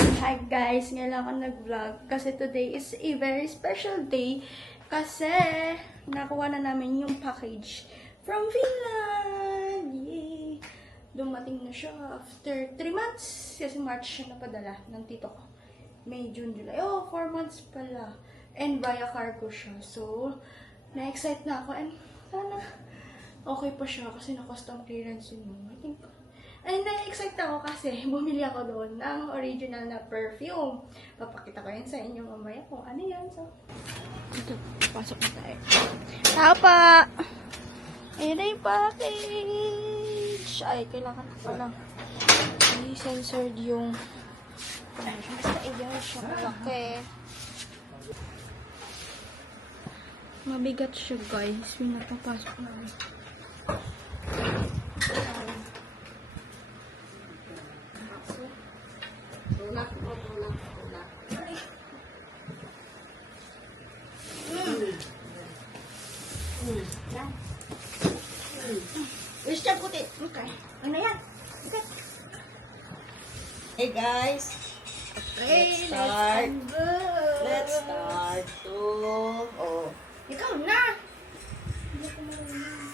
Hi guys, ngayon lang ako nag-vlog kasi today is a very special day kasi nakuha na namin yung package from Finland! Yay! Dumating na siya after 3 months kasi March siya napadala ng tito ko. May, June, July. Oh, 4 months pala. And via cargo siya. So, na-excite na ako and sana okay pa siya kasi na-custom clearance yun. I think. And na-excite ako kasi bumili ako doon ng original na perfume. Papakita ko yan sa inyo mamaya kung ano yan. So, ito, pasok na tayo. Tapa! Ayan na yung package! Ay, kailangan ko palang i-censored yung basta ayan siya malaki. Mabigat siya guys. Pinapapasok namin. Tulak. Wish siya puti. Okay. Ano yan? Okay. Hey guys, Okay, start. unbox. Let's start to... Oh, Ikaw na! Hindi ako marunong.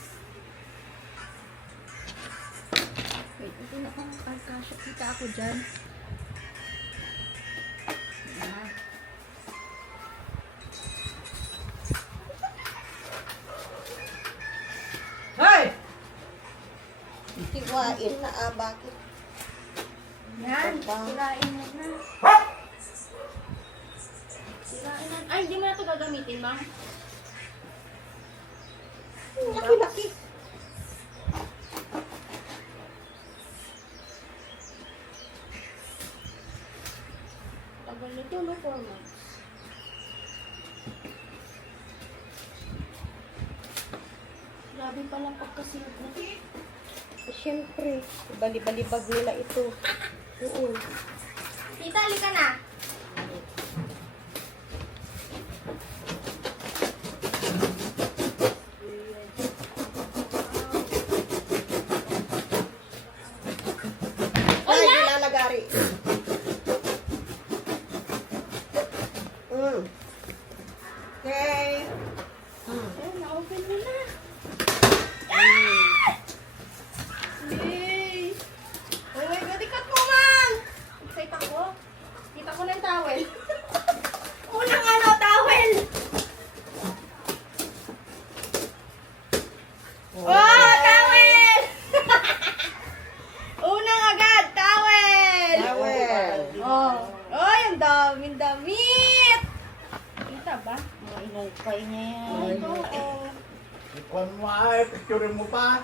Wait, ito na akong pagkasya. Kita ako dyan. Ah. hey! Tiwain na bakit? Yan, sirain mo na. Sirain na. Ay, hindi mo na ito gagamitin, ma'am. Laki-laki. Tagal nito, no? 4 months. Grabe pala pagkasilip na. Siyempre, bali-balibag nila ito. Oo. Tita, halika na. Ay, nilalagari. Okay. Ayun, na-open mo na. Yay! Oh my God, ikat mo, man! Excited ako. Kita ko na yung towel. Unang ano, towel! Oh, towel! Unang agad, towel! Towel. Oh, ay, ang daming damit! Kita ba? Inay niya yan. Oh, ito, oh. Ikuan mo ay, picture mo pa.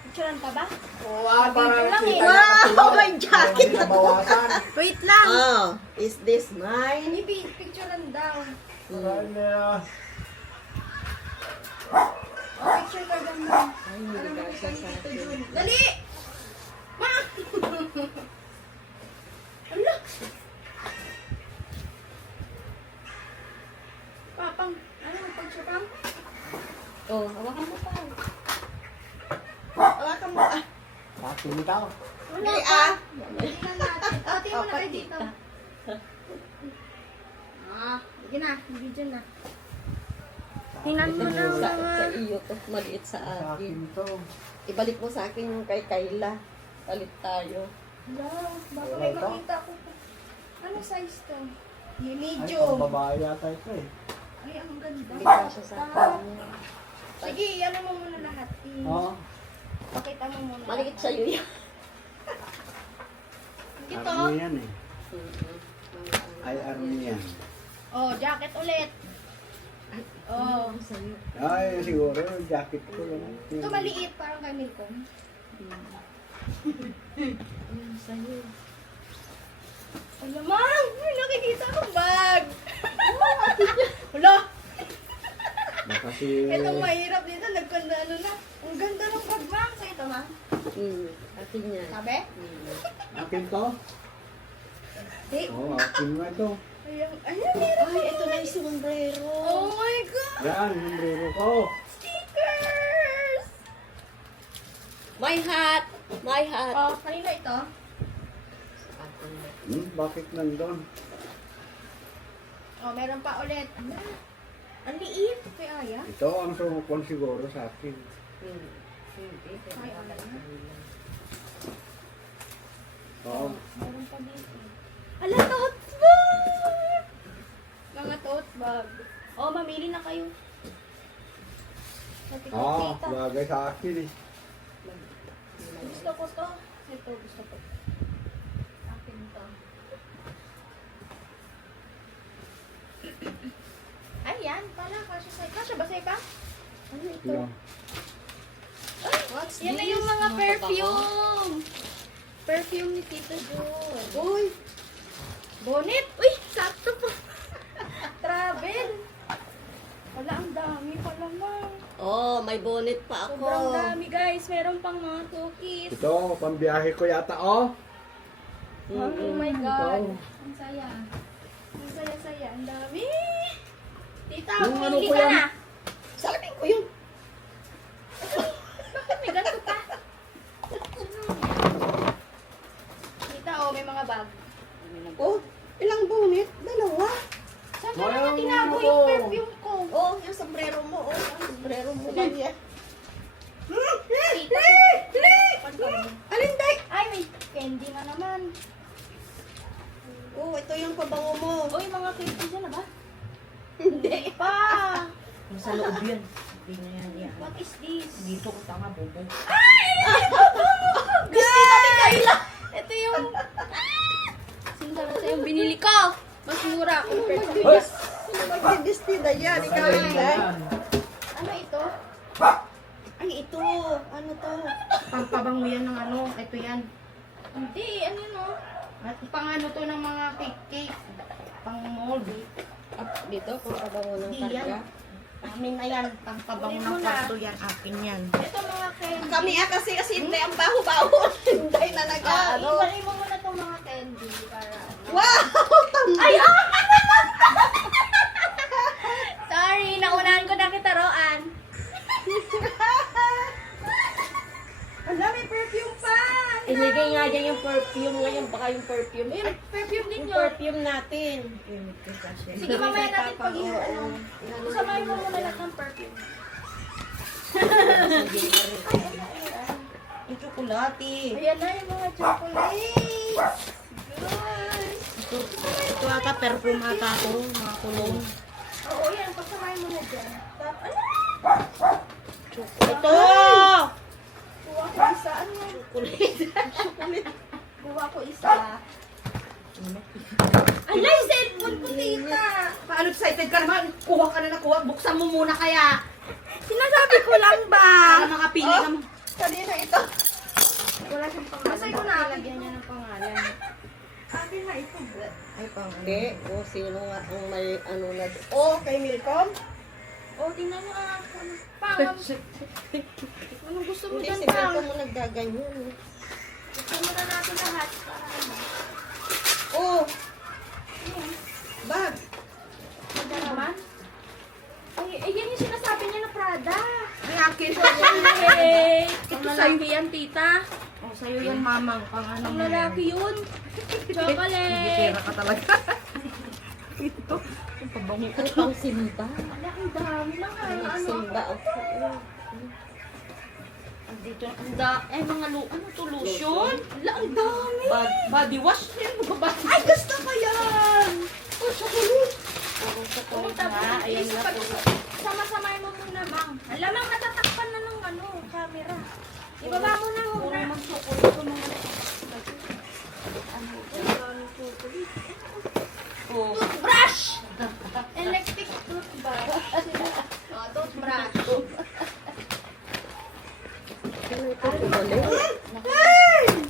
Picturean pa ba? Oo, ah, para lang eh. kita Wow, may jacket na bawasan. Wait lang! Oh, is this mine? Hindi, picturean daw. Para Picture ka ganda. Ay, hindi ka siya sa akin. Dali! Ma! Ala! Papang, ano, picture pang? Oh, hawakan mo pa. Hawakan mo ah. Akin ikaw. Wala Hindi pa. ah. Tingnan natin. Tingnan mo na Apat kayo dito. kita. Sige na, video na. Tingnan mo na Sa mga... iyo to, maliit sa Sa akin. akin to. Ibalik mo sa akin yung kay Kayla. Palit tayo. Wala, baka Wala may ito? makita ko. Ano size to? Yung Ay, medium. pang babae yata ito eh. Ay, ang ganda. Hindi ka siya sa akin. Sige, ano mo muna lahat. Oo. Pakita mo muna. Maliit sa'yo yan. Ito. Army yan eh. Ay, army yan. Oh, jacket ulit. Oh. Sa'yo. Ay, siguro, yung jacket ko yan. Ito maliit, parang kay Milcom. Sa'yo. Alamang! May nakikita akong bag! Wala! Baka si... Itong mahirap dito, nagkanda ano na. Ang ganda ng bag, ma'am. Sa ito, ma'am. Akin yan. Sabi? Akin to? Di. Oo, akin nga ito. Ayan, ayan, meron. Ay, ito na yung sombrero. Oh my God! Yan, yung brero ko. Stickers! My hat! My hat! Oh, kanina ito. Akin na. Bakit nandun? Oh, meron pa ulit. Ano? Ang liit. Kay Aya. Ito ang sumukon siguro sa akin. Ay, Aya. Oo. Meron pa dito. Ala, tote bag! Mga tote bag. Oh, mamili na kayo. Sabi ko, tita. Bagay sa akin eh. Gusto ko to. Ito, gusto ko. Akin to. Ayan, pala. Kasya ba sa'yo pa? Ano ito? No. What's Yan na yung mga perfume. Perfume ni Tita Jo. Uy! Bonnet. Uy, sakto po. Travel. Wala, ang dami pa naman. Oh, may bonnet pa ako. Sobrang dami, guys. Meron pang mga cookies. Ito, pambiyahe ko yata, oh. Oh my God. Ang saya. Ang saya-saya. Ang dami. Tita, Yung ano pumili ko ka yan? na. Salapin ko yun. Bakit may ganito pa? Tita, oh, may mga bag. Oh, ilang bonnet? Dalawa. Saan ka Mayroon naman tinago ako. yung perfume ko? Oh, yung sombrero mo. Oh, yung sombrero mo lang yan. Tita, Alin, Day? ay, may candy na naman. Oh, ito yung pabango mo. Uy, mga candy dyan na ba? Hindi. Pa! Sa loob yun. Hindi na yan yan. What is this? Dito ko tanga, bobo. Gusto natin Kayla! Ito yung... Sinasabi sa'yo, binili ko! Mas mura compared sa Hoy! Sino magdidestida yan? Ikaw yun, Day? Ano ito? Ay, ito. Ano to? Pampabango yan ng ano. Ito yan. Hindi, ano yun oh? At pang ano to ng mga cake. Pang mold. Dito, kung pabango ng Hindi karga. yan. Amin na yan. Pampabango ng kwarto yan. Akin yan. Ito mga candy. Kami kasi hindi ang baho-baho. Hindi na nag-ano. Ibalin mo muna itong mga candy para... Wow! Tama. Ay, Sorry, naunahan ko na kita, Roan. Ala, may perfume pa! Iligay nga dyan yung perfume. Ngayon baka yung perfume. Ayun, perfume din Yung yun. perfume natin. Sige, mamaya natin pag ano. Samahin mo muna lahat ng perfume. Yung tsokolate. Ayan na yung mga chocolates. Good. Ito ata perfume ata ito. Mga kulong. Oo, yan. Pagsamahin mo na dyan. Ala! Ito! Kuha ko isa. Ano yan? Chocolate. Kuha ko isa. Ala, yung cellphone ko, tita. Paano excited ka naman? Kuha ka na kuha. Buksan mo muna kaya. Sinasabi ko lang ba? Para makapili ka mo. Kanina ito. Wala siyang pangalan. Masay ko na. Lagyan niya ng pangalan. Akin na ito. Ay, pangalan. Hindi. O, sino nga ang may ano na... Oh, kay Milcom? O, tingnan mo nga. Pang. Anong gusto mo Hindi, dyan, si Pang? Milcom mo naggaganyan. Gusto mo na natin lahat. Para ano? Oh, bag. Ano naman? Ay, yan yung sinasabi niya na Prada. Ay, akin. Hey, ito sa'yo yan, tita. Oh, sa'yo yan, mamang. Pang ano Ang mo yan. lalaki yun. Chocolate. Pera ka talaga. Ito. Yung pabango ko. Pang simba. Wala, ang dami lang ha. Ano? Simba. Dito. Ay, mga ano to, lotion? Wala, ang dami. Body wash. Yan, magbabasa. Ay, gusto ko yan. Oh, chocolate. Pumunta po. Ayan na po. Sama-samahin mo muna, Mang. Alamang natatakpan na ng ano, camera. Ibaba mo na muna. Oh. Toothbrush! Electric toothbrush. Oh, toothbrush.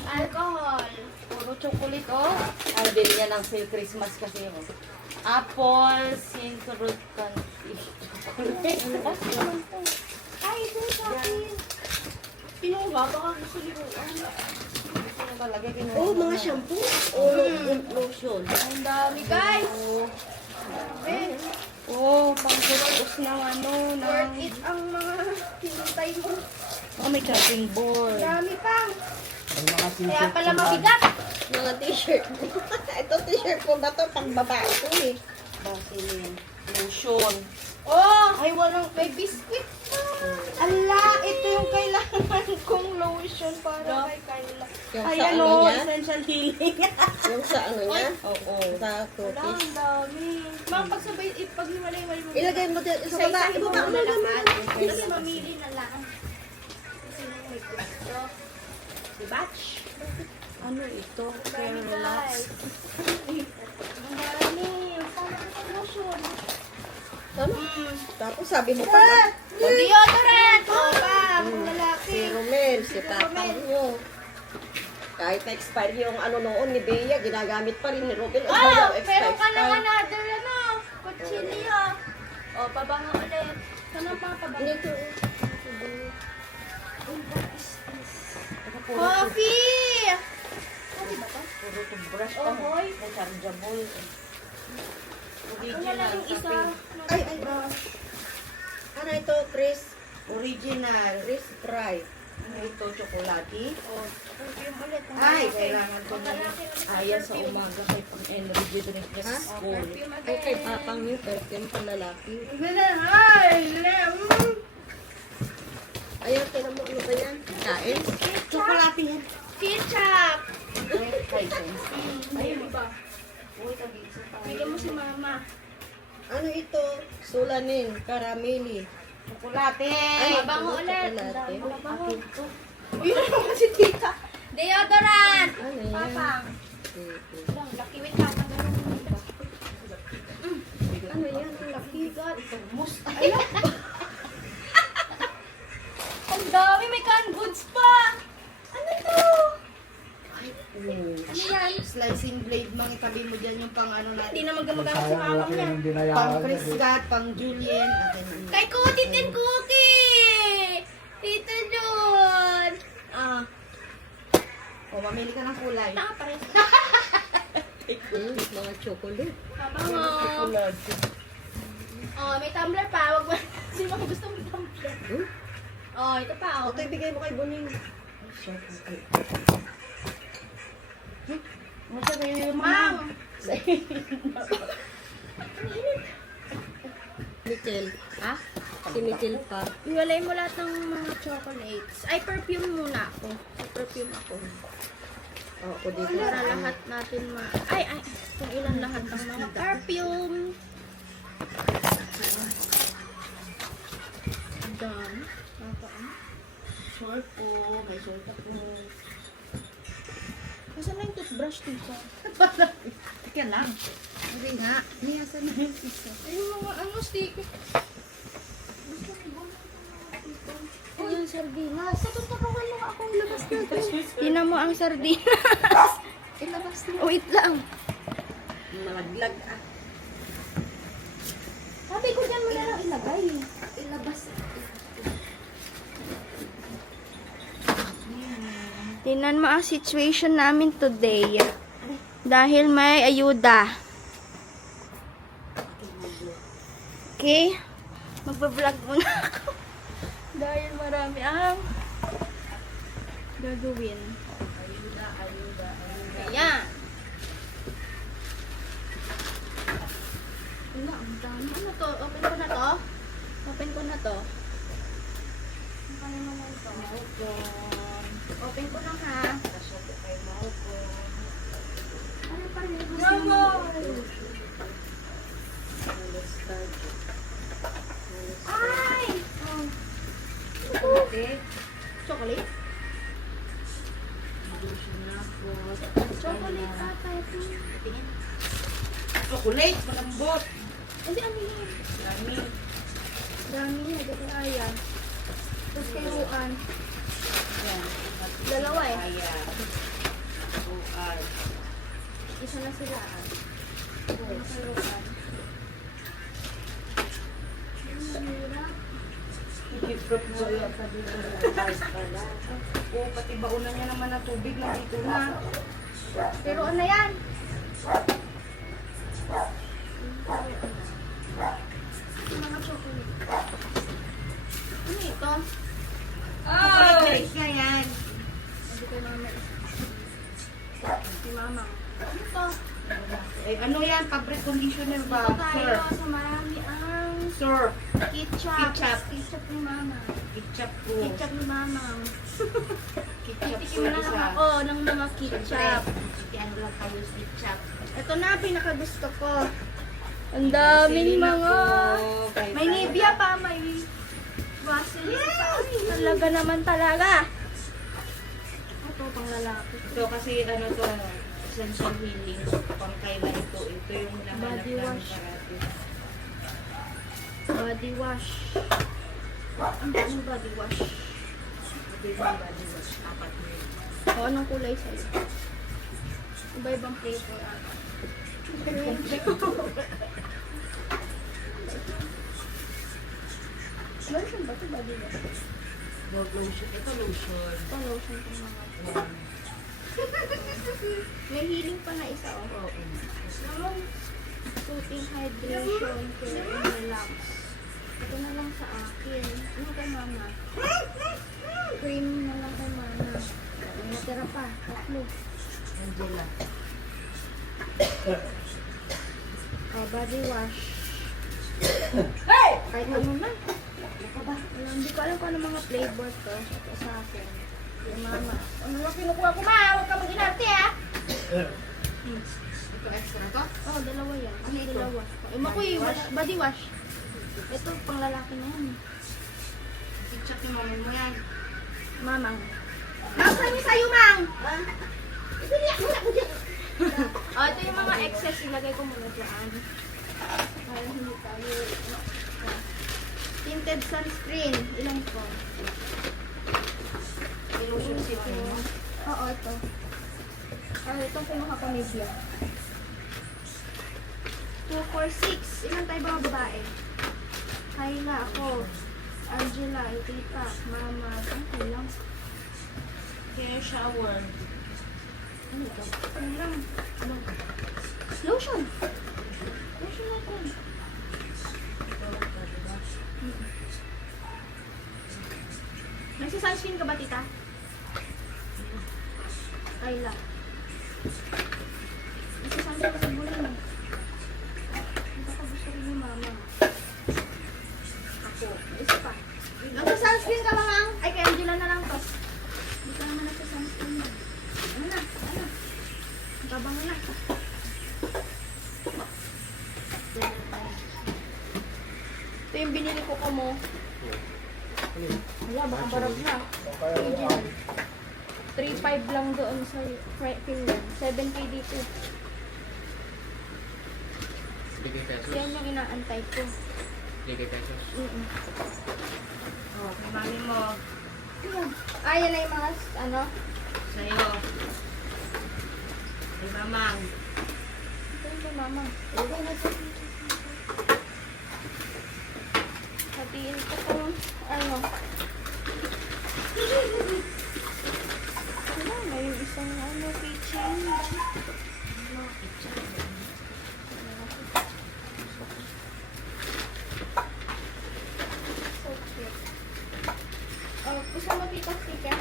Alcohol. Puro chocolate, oh. Ay, bili niya ng sale Christmas kasi, oh. Apple, cinnamon candy. Ay, ito sa akin. Kinuha, baka gusto liruan. Ano ba lagay? Kinuha Oh, mo mga na. shampoo. Oh, lotion. Ang dami, guys. Oh, pang-suros ng ano, Worth ng... it ang mga hinintay mo. Oh, may cutting board. Dami pa. Yung mga Kaya t-shirt pala ko ba? mabigat. Mga t-shirt. Ito t-shirt ko ba to? Pang babae ko eh. Vaseline. Lotion. Oh, ay walang may biscuit pa. Ala, ito yung kailangan kong lotion para kay Kyla. Yung Ay, sa ano ano, niya? essential healing. Yung sa ano niya? Oo. Sa Wala, cookies. ang dami. Ma'am, pagsabay, paghiwalay-walay mo. Ilagay mo dyan sa baba. Isa-isa Ibaba mo mo na na naman. naman. Kasi mamili na lang. Kasi nang may gusto. Si Batch. Ano ito? Ang Care dami, relax. guys. Ang dami. Sana ito lotion. Ano? Tapos sabi mo Pa! pa. Deodorant! O, pa! Kung Si lalaki. Romel, si Tatang nyo. Kahit na-expire yung ano noon ni Bea, ginagamit pa rin ni Romel. O, Oh, bayaw, meron ka ng expire. another, ano, kutsilyo. O, pabango ulit. Saan ang mga pabango? Dito. Coffee! Coffee ba to? Puro toothbrush pa. Oh, hoy. Rechargeable. Wala Original. lang isa. Ay, ay. Ano ito, Chris? Original. Chris Fry. Ano ito? Chocolate. Perfume ulit. Ay, kailangan ko na ayan sa umaga kay pang-energy drink niya sa Ha? school. Perfume Ay, kay again. Papang yung perfume pang lalaki. Ay, Ayaw, tinan mo, ano ba yan? Kain? Chocolate yan. ketchup! Ay, sense. Ayun ba? Uy, tag-isa tayo. Bigyan mo si mama. Ano ito? Sulanin, karameli. Chocolate. Ay, Mabango ito, ulit. chocolate. Mabango. Yun naman si tita. Deodorant! Ano yan? Papang. Lang, laki wait lang. Ano yan? Ang laki. Mus. Ang dami, may canned goods pa. Ano to? Ano yan? Slicing blade, mang itabi mo dyan yung pang ano Hindi natin. naman gumagana si Sayang mama laki niya. ng Pang binayaran niya. Chris Gat, pang Julian. Kay Kutit and Cookie! Tito John! Ah. O, mamili ka ng kulay. Taka pa rin. Mga chocolate. Mabango. Chocolate. Oh, may tumbler pa. Wag mo. Sino mo gusto may tumbler? Oh, ito pa. Oh. Ito ibigay mo kay Boning. Ano siya kayo yung Ma'am! Michelle. Ha? Si Michelle pa. Iwalay mo lahat ng mga chocolates. Ay, perfume muna ako. Perfume ako. Oo, ako dito. Para lahat natin Ay, kung ilan lahat ng mga perfume. Done. short po. May short ako. Kasi na yung toothbrush dito. Teka lang. Hindi nga. Niyasan na yung isa. Ay, yung mga ano, sticker. Ay, yung sardinas. Sa tuturuan mo ako ilabas natin. Tingnan mo ang sardinas. Ilabas na. Wait lang. Malaglag ah. Sabi ko dyan mo na lang ilagay. Ilabas. Tingnan mo ang situation namin today. Dahil may ayuda. Okay? Magbablog muna ako. Dahil marami ang gagawin. Ayan. Wala, ang dami. Ano to? Open ko na to? Open ko na to. Ano naman to? Open ko na ha. Ano pa rin? Bravo! Ay! Oh. Chocolate? Chocolate? Chocolate ata ito. Chocolate, malambot. Hindi, ano yun? Dami. Dami niya, ayan. Tapos kayuan. Yan. Dalawa eh. Ayan. Bukan. Isa na sila. Kayuan. Ikip-prop mo yung sabi ko na pala. Oo, pati baunan niya naman ng tubig na dito na. Pero ano yan? Mga chocolate. Ano ito? Chocolate cake nga yan. Hindi ko kay mama is si mama. Ano to? Eh, ano yan? Fabric conditioner ba? Dito tayo sa marami ang Sir. ketchup. Ketchup. Ketchup ni mama. Ketchup ko. Ketchup ni mama. Ketchup Titikim na lang ako ng mga ketchup. Yan lang tayo ketchup. Ito na, pinakagusto ko. Ang daming mga... May Nivea pa, may Vaseline pa. Talaga naman talaga. Ito, pang lalaki. Ito kasi ano to, essential healing. Pangkailan ito. Ito yung nahanap Body namin wash. parati. Body wash. Ang daming body wash. Ito yung body wash. Apat na yun. O, anong kulay sa'yo? Iba-ibang flavor ata. Lotion ba ito? Body wash? Lotion. Ito lotion. Ito lotion itong mga ito. May healing pa na isa, oh. Soothing hydration, care and relax. Ito na lang sa akin. Ano kay mama? Cream na lang kay mama. Ang natira pa, tatlo. Angela. Body wash. Kahit ano na. Hindi ko alam kung ano mga flavor to. Ito sa akin. Kay mama. Ano lang kinukuha ko, ma? Huwag ka mag-inarte, ah! Ito extra to? Oh, dalawa yan. Ano ito? Dalawa. Makoy, body wash. Ito, pang lalaki na yan. Ketchup yung mamay mo yan. Mamang. Mang, sa'yo sa'yo, Mang! Ito niya, muna ko dyan. Oh, ito yung mga excess. Ilagay ko muna dyan. Para hindi tayo... Tinted sunscreen. Ilan ko? May lotion si mami mo. Oo, ito. Itong kinuha ko Nivea. 2, 4, 6. Ilan tayo mga babae? Kayla, ako. Angela, Tita, Mama. Ang lang. Kaya shower. Ano ito? Ano lang? Ano? Lotion! Lotion natin. Nagsa-sunscreen ka ba, Tita? Kayla. Nagsa-sunscreen ka sa bulan. Ito ka gusto rin ni Mama. Ako. Isa pa. Nagsa-sunscreen ka, Mamang? Ay, kay Angela na lang to. Hindi ka naman nagsa-sunscreen na. Ano na? Ano? Babang na. Ito yung binili ko ko mo. Wala, baka barag na. Original. 3.5 lang doon sa Finland. 7K dito. 3 pesos. Yan yung inaantay ko. 3 pesos. Oh, kay mami mo. Yan na yung mga, ano? Sa'yo. Kay mamang. Ito yung kay mama. Hatiin ko kung, ano. Ano, may isang, ano, keychain. So cute. Oh, gusto mo dito sticker?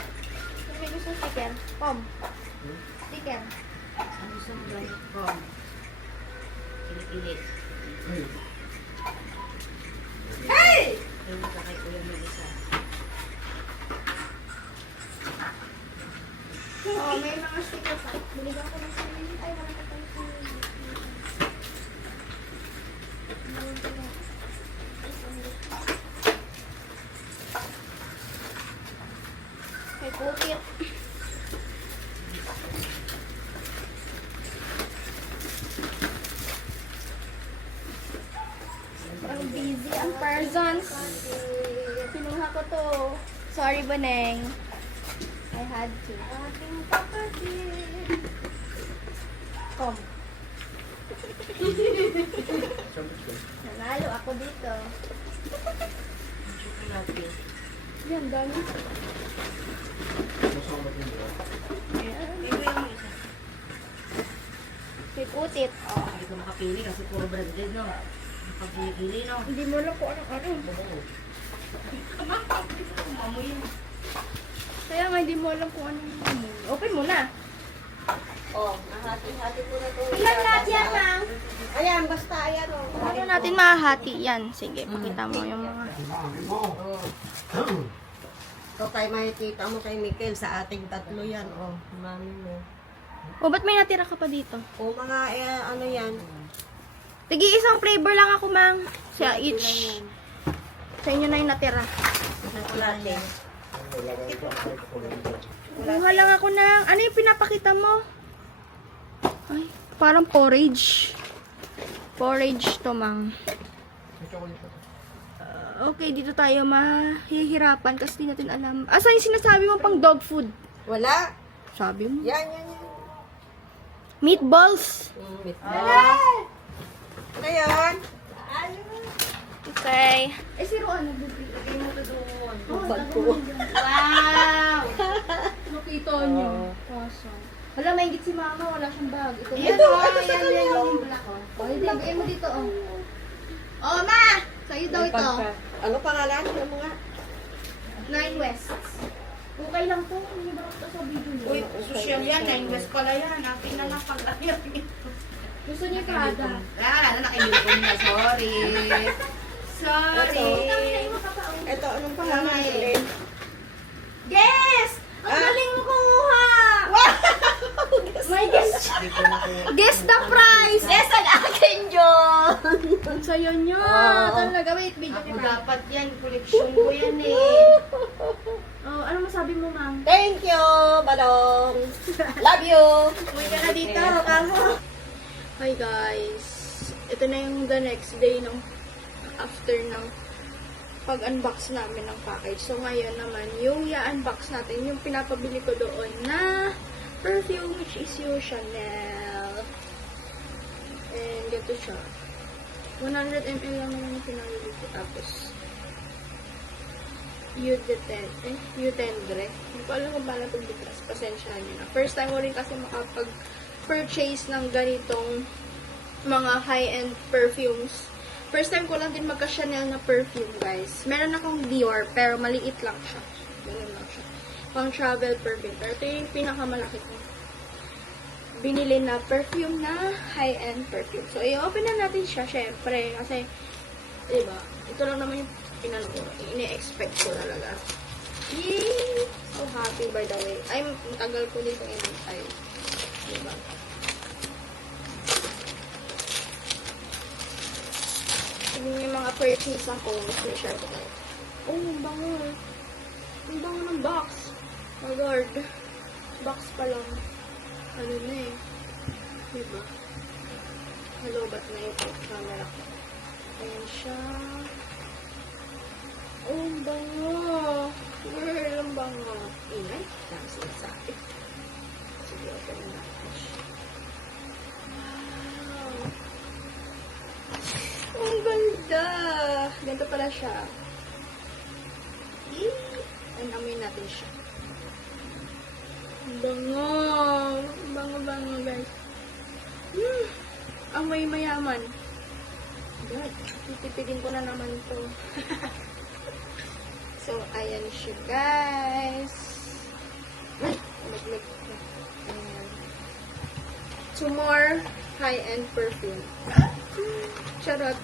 Kung may gusto sticker, pom. Sticker. Ano gusto mo ganit ko? Kilit-kilit. Hey! Ayun ka kay Kuya Melissa. Oh, may mga sticker pa. Binigyan ko ng sarili. Ay, wala ka tayo sarili. May kukit. Ang busy ang persons. Kinuha ko to. Sorry, Baneng. I had to. Ating kapatid. Kom. Nanalo ako dito. Chocolate. Yan, dami. Ayan. Ito yung isa. May kutit. Oh. Hindi ko makapili kasi puro branded, no? Pagpili, no? Hindi mo lang kung anong ano. Mamoy yun. Kaya nga, hindi mo alam kung ano yung open mo na. Oh, nahati-hati ko na ito. Ilan lahat yan, ma'am? Ayan, basta ayan o. Paano natin mahahati yan? Sige, pakita mo yung mga... Ito tayo makikita mo kay Mikel sa ating tatlo yan. Oh, mami mo. O, ba't may natira ka pa dito? O mga ano yan. Tigi isang flavor lang ako, mang. Sa each. Sa inyo na yung natira. Natin. Kuha lang ako ng... Ano yung pinapakita mo? Ay, parang porridge. Porridge to, mang. Okay, dito tayo mahihirapan kasi di natin alam. Asa yung sinasabi mo pang dog food? Wala. Sabi mo? Yan, yan, yan. Meatballs. Ano yan? Okay. Eh, si Roan, nagbibigay mo to doon. Bag ko. Wow! Nakita niyo. Awesome. Wala, maingit si mama. Wala siyang bag. Ito, Yan o, yan yung black o. Oh, hindi, bigay mo dito, oh. Oh, ma! Sa'yo daw ito. Ano pangalan? Ano mga? 9 Wests. Okay lang to. Hindi ba ito sa video niyo? Uy, social yan. 9 West pala yan. Akin na lang pag-ayat. Gusto niyo Prada? Nakibili ko niya. Sorry. Sorry. Ito, anong pangalan? Guess! Ang galing mo kumuha! May guess. Guess the price! Yes, ang akin yun! Ang sayo niyo. Talaga. Wait, video Ako kita. dapat yan. Koleksyon ko yan eh. Oh, ano masabi mo, ma'am? Thank you, Balong. Love you. Uwi ka na dito, kamo. Hi guys. Ito na yung the next day ng after ng pag-unbox namin ng package. So ngayon naman, yung i-unbox natin, yung pinapabili ko doon na perfume, which is yung Chanel. And ganito siya. 100 ml lang naman yung pinabili ko. Tapos, Utendre. Hindi ko alam kung paano ito biglas. Pasensya nyo na. First time ko rin kasi makapag-purchase ng ganitong mga high-end perfumes. First time ko lang din magka-Chanel na perfume, guys. Meron akong Dior, pero maliit lang siya. Ganun lang siya. Pang travel perfume. Pero ito yung pinakamalaki ko binili na perfume na high-end perfume. So, i-open na natin siya, syempre. Kasi, diba, ito lang naman yung ini-expect ko talaga. Yay! So happy, by the way. Ay, matagal ko dito inantay. Diba? Yung mga purchase ako, share ko tayo. Oh, ang bango. Ang bango ng box. Oh Lord. Box pa lang. Ano na eh. Diba? Hello, ba't na ito? Camera ko. Ayan siya. Oh, ang bango. Girl, ang bango. Ingay. Dami sinasabi. Sige, open na natin siya. Wow. Ang ganda. Ganito pala siya. And amoy natin siya. Ang bango. Ang bango, guys. Amoy mayaman. God, titipidin ko na naman ito. So, ayan siya, guys. Naglag. Ayan. 2 more high-end perfume. Charot.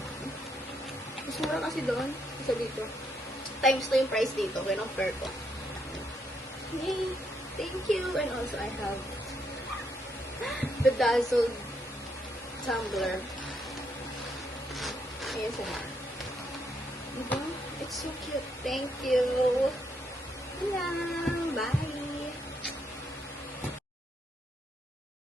Mas mura kasi doon. Isa dito. Times 2 yung price dito. Kinong-compare ko. Yay! Thank you! And also, I have the Dazzled tumbler. ASMR. Diba? It's so cute. Thank you. Bye.